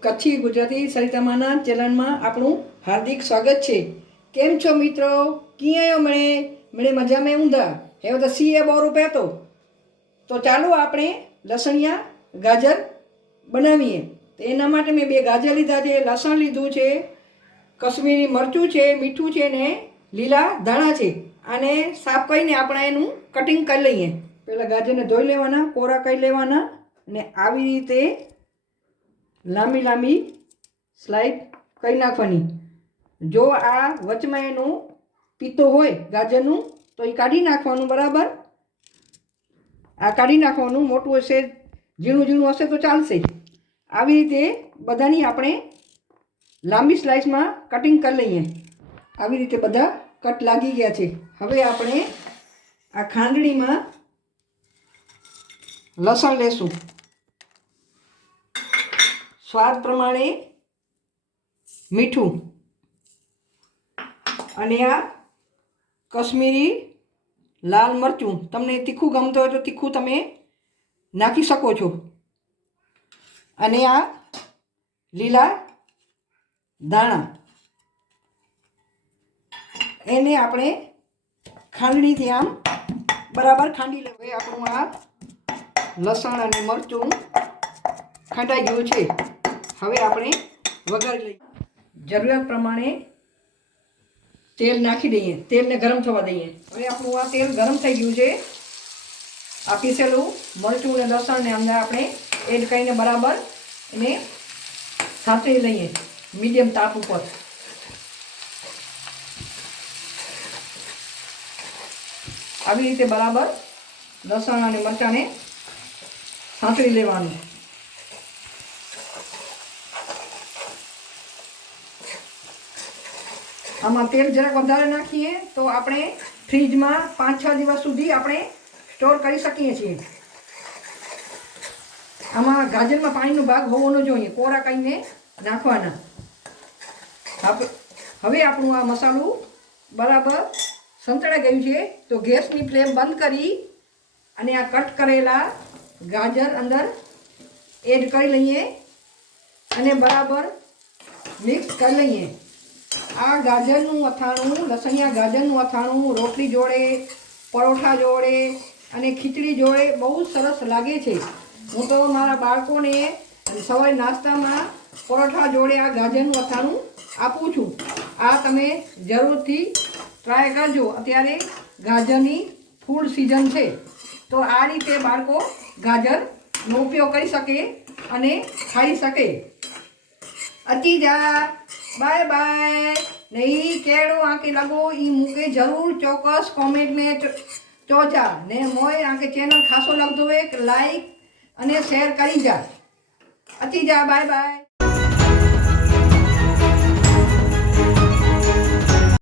કચ્છી ગુજરાતી સરિતામાના ચેનલમાં આપણું હાર્દિક સ્વાગત છે. કેમ છો મિત્રો? કિયાયો મળે મળે મજા મેં ઊંધા? એ તો સી એ રૂપિયા તો તો ચાલો આપણે લસણિયા ગાજર બનાવીએ. તો એના માટે મેં બે ગાજર લીધા છે. લસણ લીધું છે, કશ્મીરી મરચું છે, મીઠું છે ને લીલા ધાણા છે. અને સાફ કરીને આપણે એનું કટિંગ કરી લઈએ. પહેલાં ગાજરને ધોઈ લેવાના, કોરા કરી લેવાના ને આવી રીતે લાંબી લાંબી સ્લાઇડ કરી નાખવાની. જો આ વચમાં એનું પિત્તો હોય ગાજરનું, તો એ કાઢી નાખવાનું બરાબર. આ કાઢી નાખવાનું મોટું હશે, ઝીણું ઝીણું હશે તો ચાલશે. આવી રીતે બધાની આપણે લાંબી સ્લાઇસમાં કટિંગ કરી લઈએ. આવી રીતે બધા કટ લાગી ગયા છે. હવે આપણે આ ખાંડણીમાં લસણ લેશું. સ્વાદ પ્રમાણે મીઠું. અને આ કશ્મીરી લાલ મરચું. તમને તીખું ગમતું હોય તો તીખું તમે નાખી શકો છો. અને આ લીલા દાણા એને આપણે ખાંડણીથી આમ બરાબર ખાંડી લેવું. આપણું આ લસણ અને મરચું ખંડાઈ ગયું છે. હવે આપણે વઘારી લઈએ. જરૂરિયાત પ્રમાણે તેલ નાખી દઈએ. તેલને ગરમ થવા દઈએ. હવે આપણું આ તેલ ગરમ થઈ ગયું છે. આ પીસેલું મરચું અને લસણને અંદર આપણે એડ કરીને બરાબર એને સાથે લઈએ. મીડિયમ તાપ ઉપર. આવી રીતે બરાબર લસણ અને મરચાંને સાંતળી લેવાનું. આમાં તેલ જરાક વધારે નાખીએ તો આપણે ફ્રીજમાં પાંચ છ દિવસ સુધી આપણે સ્ટોર કરી શકીએ છીએ. આમાં ગાજરમાં પાણીનો ભાગ હોવો ન જોઈએ, કોરા કરીને નાખવાના. હવે આપણું આ મસાલું બરાબર સંતળાઈ ગયું છે, તો ગેસની ફ્લેમ બંધ કરી અને આ કટ કરેલા ગાજર અંદર એડ કરી લઈએ અને બરાબર મિક્સ કરી લઈએ. આ ગાજરનું અથાણું, લસણિયા ગાજરનું અથાણું, રોટલી જોડે, પરોઠા જોડે અને ખીચડી જોડે બહુ સરસ લાગે છે. હું તો મારા બાળકોને સવારે નાસ્તામાં પરોઠા જોડે આ ગાજરનું અથાણું આપું છું. આ તમે જરૂરથી ટ્રાય કરજો. અત્યારે ગાજરની ફૂલ સિઝન છે. તો આ રીતે બાળકો ગાજરનો ઉપયોગ કરી શકે અને ખાઈ શકે. અચી જા બાય બાય. ને ઈ કેળું આંકે લગો એ મૂકે જરૂર ચોક્કસ કોમેન્ટને ચોચા. ને મોય આંકે ચેનલ ખાસો લાગતો હોય લાઈક અને શેર કરી જા. અતિ જા બાય બાય.